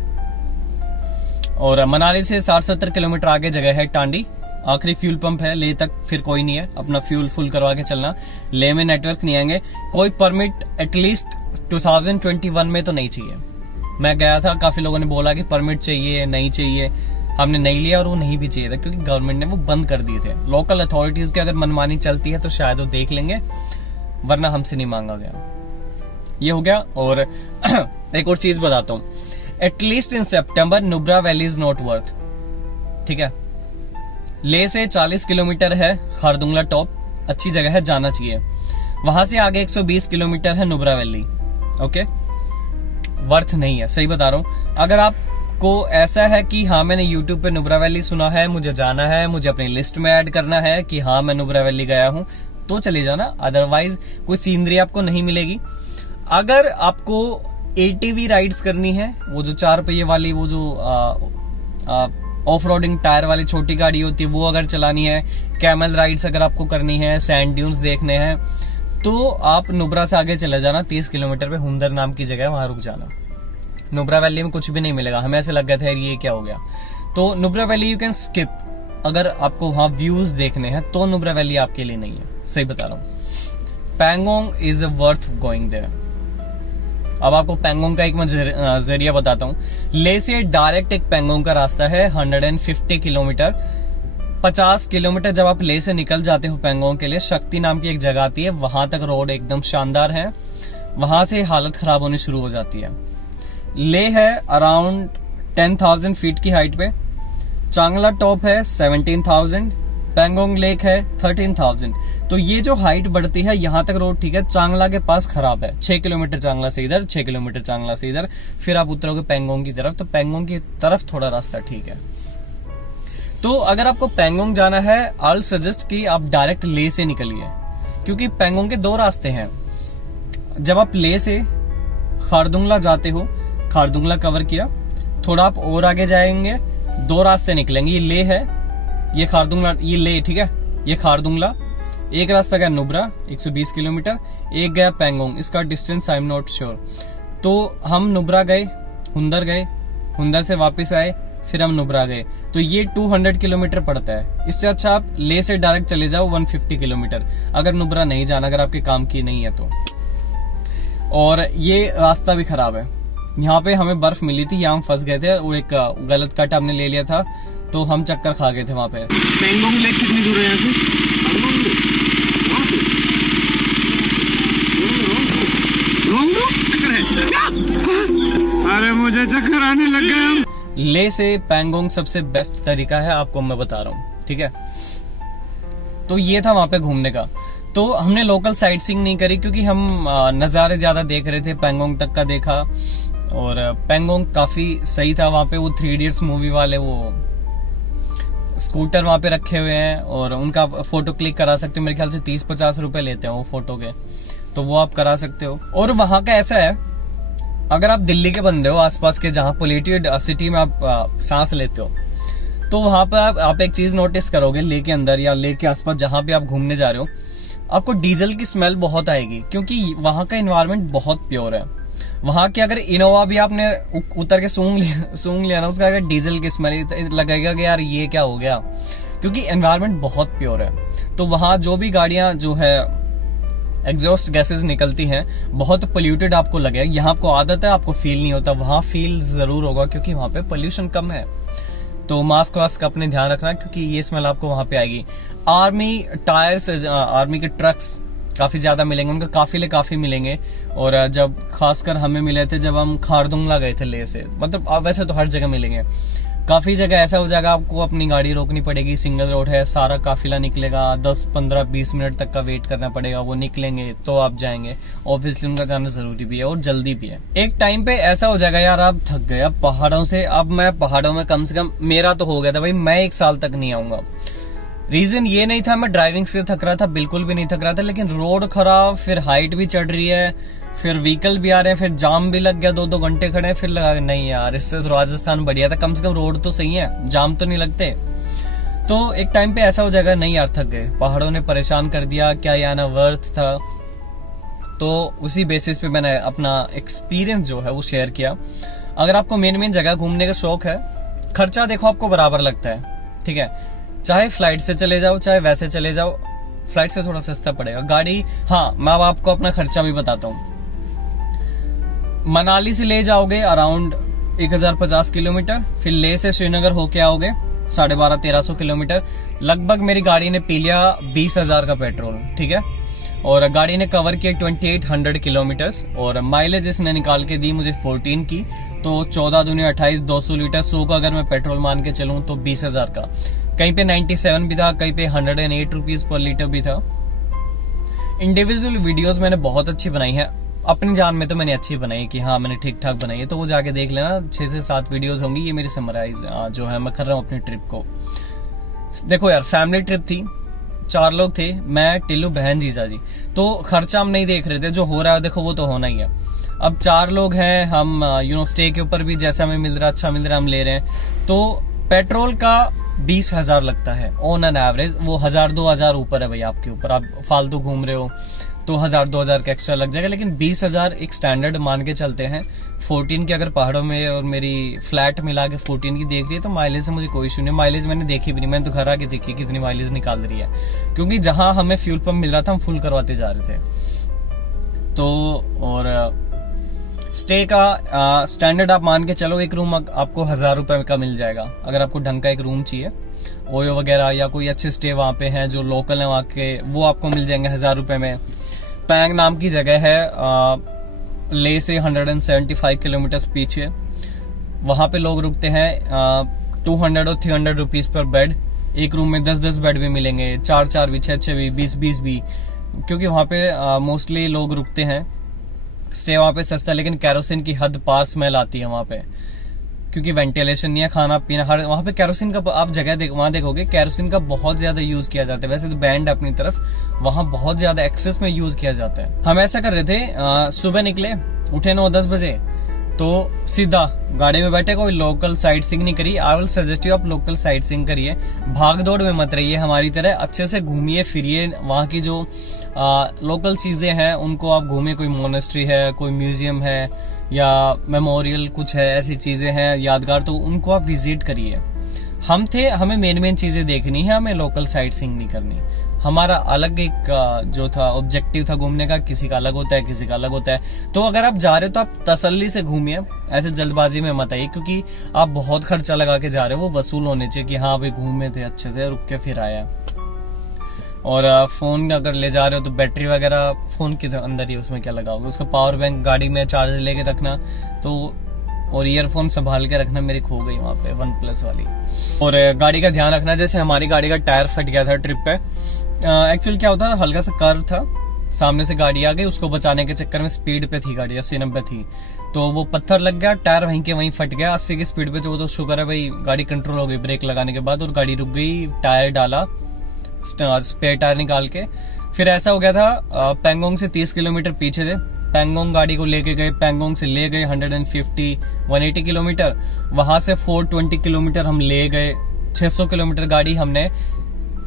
और मनाली से 60-70 किलोमीटर आगे जगह है टांडी, आखिरी फ्यूल पंप है। ले तक फिर कोई नहीं है, अपना फ्यूल फुल करवा के चलना। ले में नेटवर्क नहीं आएंगे, कोई परमिट एटलीस्ट 2021 में तो नहीं चाहिए। मैं गया था, काफी लोगों ने बोला कि परमिट चाहिए, नहीं चाहिए, हमने नहीं लिया और वो नहीं भी चाहिए था क्योंकि गवर्नमेंट ने वो बंद कर दिए थे। लोकल अथॉरिटीज की अगर मनमानी चलती है तो शायद वो देख लेंगे, वरना हमसे नहीं मांगा गया। ये हो गया। और एक और चीज बताता हूँ, at least in September Nubra valley is not worth, ठीक है। ले से 40 किलोमीटर है खारदुंगला टॉप, अच्छी जगह है, जाना चाहिए। वहां से आगे 120 किलोमीटर है नुब्रा वैली, ओके। वर्थ नहीं है, सही बता रहा हूं। अगर आपको ऐसा है कि हाँ मैंने यूट्यूब पे नुब्रा वैली सुना है, मुझे जाना है, मुझे अपनी लिस्ट में ऐड करना है कि हाँ मैं नुब्रा वैली गया हूं, तो चले जाना। अदरवाइज कोई सीनरी आपको नहीं मिलेगी। अगर आपको ATV राइड्स करनी है, वो जो 4 पहिए वाली, वो जो ऑफ रोडिंग टायर वाली छोटी गाड़ी होती है, वो अगर चलानी है, कैमल राइड्स अगर आपको करनी है, सैंड ड्यून्स देखने हैं, तो आप नुब्रा से आगे चले जाना। 30 किलोमीटर पे हुंदर नाम की जगह है, वहां रुक जाना। नुब्रा वैली में कुछ भी नहीं मिलेगा। हमें ऐसे लग गया था ये क्या हो गया। तो Nubra valley you can skip. अगर आपको वहां व्यूज देखने हैं तो नुब्रा वैली आपके लिए नहीं है, सही बता रहा हूं। Pangong is worth going there. अब आपको पैंगोंग का एक मैं जरिया बताता हूँ। ले से डायरेक्ट एक पैंगोंग का रास्ता है 150 किलोमीटर। 50 किलोमीटर जब आप ले से निकल जाते हो पैंगोंग के लिए, शक्ति नाम की एक जगह आती है, वहां तक रोड एकदम शानदार है। वहां से हालत खराब होनी शुरू हो जाती है। ले है अराउंड 10,000 फीट की हाइट पे, चांगला टॉप है 17,000, पैंगोंग लेक है 13,000। तो ये जो हाइट बढ़ती है, यहां तक रोड ठीक है, चांगला के पास खराब है। 6 किलोमीटर चांगला से इधर, 6 किलोमीटर चांगला से इधर, फिर आप उतरोगे पैंगोंग की तरफ, तो पैंगोंग की तरफ थोड़ा रास्ता ठीक है। तो अगर आपको पैंगोंग जाना है, आई सजेस्ट कि आप डायरेक्ट ले से निकलिए, क्योंकि पैंगोंग के 2 रास्ते हैं। जब आप ले से खारदुंगला जाते हो, खारदुंगला कवर किया, थोड़ा आप और आगे जाएंगे, 2 रास्ते निकलेंगे। ये ले है, ये खारदुंगला, ये ले, ठीक है, ये खारदुंगला। एक रास्ता गया नुब्रा 120 किलोमीटर, एक गया पैंगोंग, इसका distance I am not sure. तो हम नुब्रा गए, हुंदर गए, हुंदर से वापस आए, फिर हम नुब्रा गए, तो ये 200 किलोमीटर पड़ता है। इससे अच्छा आप ले से डायरेक्ट चले जाओ 150 किलोमीटर, अगर नुब्रा नहीं जाना, अगर आपके काम की नहीं है तो। और ये रास्ता भी खराब है। यहाँ पे हमें बर्फ मिली थी, यहाँ हम फंस गए थे, वो एक गलत कट हमने ले लिया था, तो हम चक्कर खा गए थे वहां पे। पैंगोंग लेक कितनी दूर है यहाँ से? अरे मुझे चक्कर आने लग गया। ले से पैंगोंग सबसे बेस्ट तरीका है, आपको मैं बता रहा हूँ, ठीक है। तो ये था वहां पे घूमने का। तो हमने लोकल साइट सीइंग नहीं करी क्योंकि हम नजारे ज्यादा देख रहे थे, पैंगोंग तक का देखा। और पैंगोंग काफी सही था। वहां पे वो 3 इडियट्स मूवी वाले वो स्कूटर वहां पे रखे हुए हैं और उनका फोटो क्लिक करा सकते हो। मेरे ख्याल से 30-50 रुपए लेते हैं वो फोटो के, तो वो आप करा सकते हो। और वहां का ऐसा है, अगर आप दिल्ली के बंदे हो, आसपास के जहां पोल्यूटेड सिटी में आप सांस लेते हो, तो वहां पर आप एक चीज नोटिस करोगे, लेक के अंदर या लेक के आसपास जहां पे आप घूमने जा रहे हो, आपको डीजल की स्मेल बहुत आएगी, क्योंकि वहां का एनवायरनमेंट बहुत प्योर है। वहां की अगर इनोवा भी आपने उतर के सूंघ लिया ना, उसका अगर डीजल की स्मेल लगेगा कि यार ये क्या हो गया, क्योंकि एनवायरनमेंट बहुत प्योर है। तो वहां जो भी गाड़ियां जो है एग्जॉस्ट गैसेस निकलती हैं, बहुत पोल्यूटेड आपको लगेगा। यहाँ आपको आदत है, आपको फील नहीं होता, वहां फील जरूर होगा क्योंकि वहां पे पोल्यूशन कम है। तो मास्क वास्क का अपने ध्यान रखना, क्योंकि ये स्मेल आपको वहां पे आएगी। आर्मी टायर्स, आर्मी के ट्रक्स काफी ज्यादा मिलेंगे, उनके काफिले काफी मिलेंगे। और जब खासकर हमें मिले थे जब हम खारदुंगला गए थे लेह से, मतलब वैसे तो हर जगह मिलेंगे, काफी जगह ऐसा हो जाएगा आपको अपनी गाड़ी रोकनी पड़ेगी, सिंगल रोड है, सारा काफिला निकलेगा, 10, 15, 20 मिनट तक का वेट करना पड़ेगा, वो निकलेंगे तो आप जाएंगे। ऑब्वियसली उनका जाना जरूरी भी है और जल्दी भी है। एक टाइम पे ऐसा हो जाएगा यार आप थक गए अब पहाड़ों से, अब मैं पहाड़ों में कम से कम, मेरा तो हो गया था भाई, मैं 1 साल तक नहीं आऊंगा। रीजन ये नहीं था मैं ड्राइविंग से थक रहा था, बिल्कुल भी नहीं थक रहा था, लेकिन रोड खराब, फिर हाइट भी चढ़ रही है, फिर व्हीकल भी आ रहे हैं, फिर जाम भी लग गया, 2-2 घंटे खड़े हैं, फिर लगा नहीं यार इससे तो राजस्थान बढ़िया था, कम से कम रोड तो सही है, जाम तो नहीं लगते। तो एक टाइम पे ऐसा हो जाएगा नहीं यार थक गए, पहाड़ों ने परेशान कर दिया, क्या ये आना वर्थ था। तो उसी बेसिस पे मैंने अपना एक्सपीरियंस जो है वो शेयर किया। अगर आपको मेन जगह घूमने का शौक है, खर्चा देखो आपको बराबर लगता है, ठीक है, चाहे फ्लाइट से चले जाओ चाहे वैसे चले जाओ, फ्लाइट से थोड़ा सस्ता पड़ेगा गाड़ी। हाँ, मैं अब आपको अपना खर्चा भी बताता हूँ। मनाली से ले जाओगे अराउंड 1050 किलोमीटर, फिर लेह से श्रीनगर होके आओगे 1250-1300 किलोमीटर, लगभग मेरी गाड़ी ने पी लिया 20,000 का पेट्रोल, ठीक है। और गाड़ी ने कवर किया 2800 किलोमीटर, और माइलेज इसने निकाल के दी मुझे 14 की, तो 14 दूनी 28, 200 लीटर, 100 का अगर मैं पेट्रोल मान के चलूं तो 20,000 का। कहीं पे 97 भी था, कहीं पे 108 रुपीज पर लीटर भी था। इंडिविजुअल वीडियोस मैंने बहुत अच्छी बनाई है, अपनी जान में तो मैंने अच्छी बनाई कि हाँ मैंने ठीक ठाक बनाई है, तो वो जाके देख लेना, 6 से 7 वीडियोस होंगी। ये मेरी समराइज जो है मैं कर रहा हूँ अपनी ट्रिप को। देखो यार फैमिली ट्रिप थी, 4 लोग थे, मैं, टिल्लू, बहन, जीजा जी, तो खर्चा हम नहीं देख रहे थे, जो हो रहा है देखो वो तो होना ही है। अब 4 लोग हैं हम, स्टे के ऊपर भी जैसा हमें मिल रहा अच्छा मिल रहा हम ले रहे हैं, तो पेट्रोल का 20,000 लगता है ऑन एन एवरेज। वो 1000-2000 ऊपर है भाई आपके ऊपर, आप फालतू घूम रहे हो तो 1000-2000 का एक्स्ट्रा लग जाएगा, लेकिन 20,000 एक स्टैंडर्ड मान के चलते हैं। 14 की अगर पहाड़ों में और मेरी फ्लैट मिला के 14 की देख रही है, तो माइलेज से मुझे कोई इशू नहीं। माइलेज मैंने देखी भी नहीं, मैंने तो घर आके देखी कितनी माइलेज निकाल रही है, क्योंकि जहां हमें फ्यूल पंप मिल रहा था हम फुल करवाते जा रहे थे। तो और स्टे का स्टैंडर्ड आप मान के चलो, एक रूम आपको 1000 रुपए का मिल जाएगा अगर आपको ढंग का एक रूम चाहिए। ओयो वगैरह या कोई अच्छे स्टे वहां पे हैं जो लोकल है वहां के, वो आपको मिल जाएंगे 1000 रुपए में। पैंग नाम की जगह है ले से 175 किलोमीटर पीछे, वहां पे लोग रुकते हैं 200 और 300 रुपीज पर बेड। एक रूम में 10-10 बेड भी मिलेंगे, 4-4 भी, 6-6 भी, 20-20 भी, क्योंकि वहां पे मोस्टली लोग रुकते हैं। स्टे वहां पे सस्ता, लेकिन कैरोसिन की हद पार स्मेल आती है वहां पे, क्योंकि वेंटिलेशन नहीं है, खाना पीना हर वहां पे कैरोसिन का आप जगह वहां देखोगे कैरोसिन का बहुत ज्यादा यूज किया जाता है। वैसे तो बैंड अपनी तरफ, वहां बहुत ज्यादा एक्सेस में यूज किया जाता है। हम ऐसा कर रहे थे, सुबह निकले, उठे 9-10 बजे, तो सीधा गाड़ी में बैठे, कोई लोकल साइट सीइंग नहीं करी। आई विल सजेस्ट यू आप लोकल साइट सीइंग करिए, भाग दौड़ में मत रहिए, हमारी तरह अच्छे से घूमिए फिरिए, वहां की जो लोकल चीजें हैं उनको आप घूमिए। कोई मोनेस्ट्री है, कोई म्यूजियम है या मेमोरियल कुछ है, ऐसी चीजें हैं यादगार, तो उनको आप विजिट करिए। हम थे, हमें मेन चीजें देखनी है, हमें लोकल साइट सीइंग नहीं करनी। हमारा अलग एक जो था ऑब्जेक्टिव था घूमने का, किसी का अलग होता है, किसी का अलग होता है। तो अगर आप जा रहे हो तो आप तसल्ली से घूमिए, ऐसे जल्दबाजी में मत आइए, क्योंकि आप बहुत खर्चा लगा के जा रहे हो, वो वसूल होने चाहिए कि हाँ भाई घूमे थे अच्छे से, रुक के फिर आया। और फोन अगर ले जा रहे हो तो बैटरी वगैरह फोन के अंदर ही, उसमें क्या लगाओगे, उसका पावर बैंक गाड़ी में चार्ज लेके रखना, तो और ईयरफोन संभाल के रखना। मेरी खो गई वहां पे OnePlus वाली। और गाड़ी का ध्यान रखना, जैसे हमारी गाड़ी का टायर फट गया था ट्रिप पे। एक्चुअली क्या होता, हल्का सा कर्व था, सामने से गाड़ी आ गई, उसको बचाने के चक्कर में स्पीड पे थी गाड़ी, 80-90 थी, तो वो पत्थर लग गया, टायर वहीं के वहीं फट गया 80 की स्पीड पे। जो तो शुक्र है भाई गाड़ी कंट्रोल हो गई ब्रेक लगाने के बाद, और गाड़ी रुक गई, टायर डाला, स्पेयर टायर निकाल के। फिर ऐसा हो गया था, पेंगोंग से 30 किलोमीटर पीछे थे, पेंगोंग गाड़ी को लेके गए, पेंगोंग से ले गए 150-180 किलोमीटर, वहां से 420 किलोमीटर हम ले गए। 600 किलोमीटर गाड़ी हमने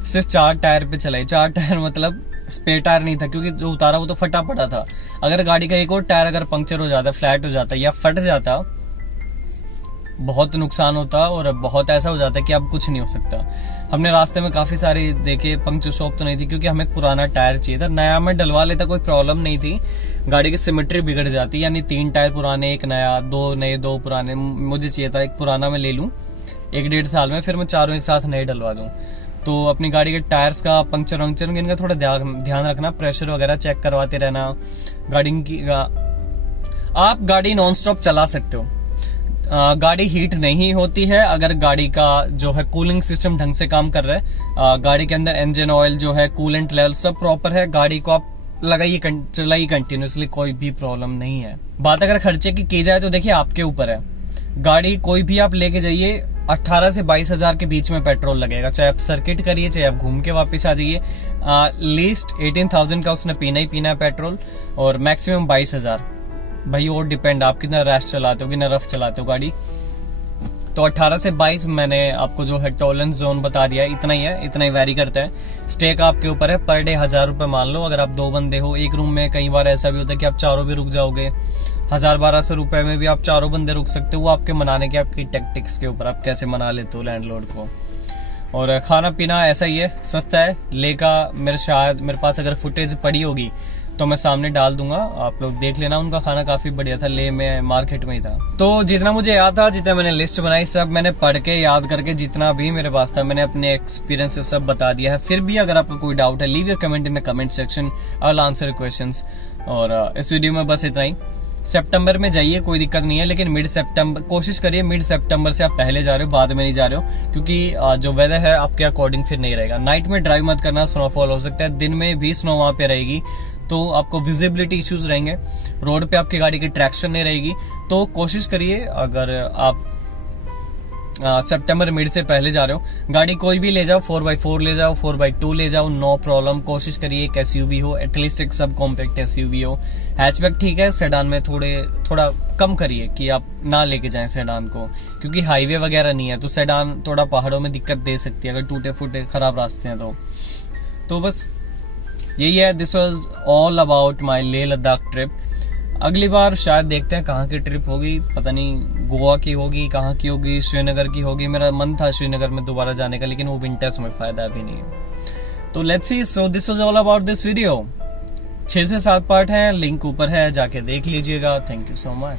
सिर्फ 4 टायर पे चलाई। 4 टायर मतलब स्पेयर टायर नहीं था, क्योंकि जो उतारा वो तो फटा पड़ा था। अगर गाड़ी का एक और टायर अगर पंक्चर हो जाता, फ्लैट हो जाता या फट जाता, बहुत नुकसान होता, और बहुत ऐसा हो जाता कि अब कुछ नहीं हो सकता। हमने रास्ते में काफी सारे देखे, पंक्चर शॉप तो नहीं थी, क्योंकि हमें पुराना टायर चाहिए था। नया में डलवा लेता, कोई प्रॉब्लम नहीं थी, गाड़ी की सिमेट्री बिगड़ जाती, यानी 3 टायर पुराने, 1 नया, 2 नए 2 पुराने। मुझे चाहिए था एक पुराना मैं ले लूं 1-1.5 साल में, फिर मैं चारों एक साथ नए डलवा दूं। तो अपनी गाड़ी के टायर्स का पंक्चर इनका थोड़ा ध्यान रखना, प्रेशर वगैरह चेक करवाते रहना। आप गाड़ी नॉन स्टॉप चला सकते हो, गाड़ी हीट नहीं होती है अगर गाड़ी का जो है कूलिंग सिस्टम ढंग से काम कर रहा है, गाड़ी के अंदर इंजन ऑयल जो है, कूलेंट लेवल सब प्रॉपर है, गाड़ी को आप लगाइए चलाइए कंटिन्यूसली, कोई भी प्रॉब्लम नहीं है। बात अगर खर्चे की जाए तो देखिए आपके ऊपर है, गाड़ी कोई भी आप लेके जाइए 18 से 22 हजार के बीच में पेट्रोल लगेगा, चाहे आप सर्किट करिए चाहे आप घूम के वापस आ जाइए। लीस्ट 18,000 का उसने पीना ही पीना है पेट्रोल, और मैक्सिमम 22,000। भाई और डिपेंड आप कितना रैश चलाते हो, कितना रफ चलाते हो गाड़ी। तो 18 से 22 मैंने आपको जो है टॉलरेंस जोन बता दिया है, इतना ही है, इतना ही वैरी करता है। स्टे का आपके ऊपर है, पर डे 1000 रुपए मान लो। अगर आप 2 बंदे हो एक रूम में, कई बार ऐसा भी होता है कि आप चारों भी रुक जाओगे, 1000-1200 रुपए में भी आप चारों बंदे रुक सकते हो। वो आपके मनाने के, आपकी टैक्टिक्स के ऊपर, आप कैसे मना लेते हो लैंडलॉर्ड को। और खाना पीना ऐसा ही है, सस्ता है। ले का मेरे पास अगर फुटेज पड़ी होगी तो मैं सामने डाल दूंगा, आप लोग देख लेना। उनका खाना काफी बढ़िया था, ले में मार्केट में ही था। तो जितना मुझे याद था, जितना मैंने लिस्ट बनाई, सब मैंने पढ़ के याद करके जितना भी मेरे पास था मैंने अपने एक्सपीरियंस से सब बता दिया है। फिर भी अगर आपको कोई डाउट है, leave your comment in the comment section, I will answer questions. और इस वीडियो में बस इतना ही। सितंबर में जाइए, कोई दिक्कत नहीं है, लेकिन मिड सितंबर कोशिश करिए, मिड सितंबर से आप पहले जा रहे हो, बाद में नहीं जा रहे हो, क्योंकि जो वेदर है आपके अकॉर्डिंग फिर नहीं रहेगा। नाइट में ड्राइव मत करना, स्नोफॉल हो सकता है, दिन में भी स्नो वहां पे रहेगी, तो आपको विजिबिलिटी इश्यूज रहेंगे, रोड पे आपकी गाड़ी की ट्रैक्शन नहीं रहेगी। तो कोशिश करिए, अगर आप सितंबर मिड से पहले जा रहे हो, गाड़ी कोई भी ले जाओ, 4x4 ले जाओ, 4x2 ले जाओ, नो प्रॉब्लम। कोशिश करिए एक एसयूवी हो, एटलीस्ट एक सब कॉम्पैक्ट एसयूवी हो। हैचबैक ठीक है, सेडान में थोड़ा कम करिए कि आप ना लेके जाएं सेडान को, क्योंकि हाईवे वगैरह नहीं है, तो सेडान थोड़ा पहाड़ों में दिक्कत दे सकती है अगर टूटे फूटे खराब रास्ते हैं तो बस यही है। This was all about my Leh Ladakh trip. अगली बार शायद देखते हैं कहाँ की ट्रिप होगी, पता नहीं गोवा की होगी, कहाँ की होगी, श्रीनगर की होगी। मेरा मन था श्रीनगर में दोबारा जाने का, लेकिन वो विंटर्स में फायदा भी नहीं है। तो let's see. So this was all about this video. 6 से 7 पार्ट हैं, लिंक ऊपर है, जाके देख लीजिएगा। Thank you so much.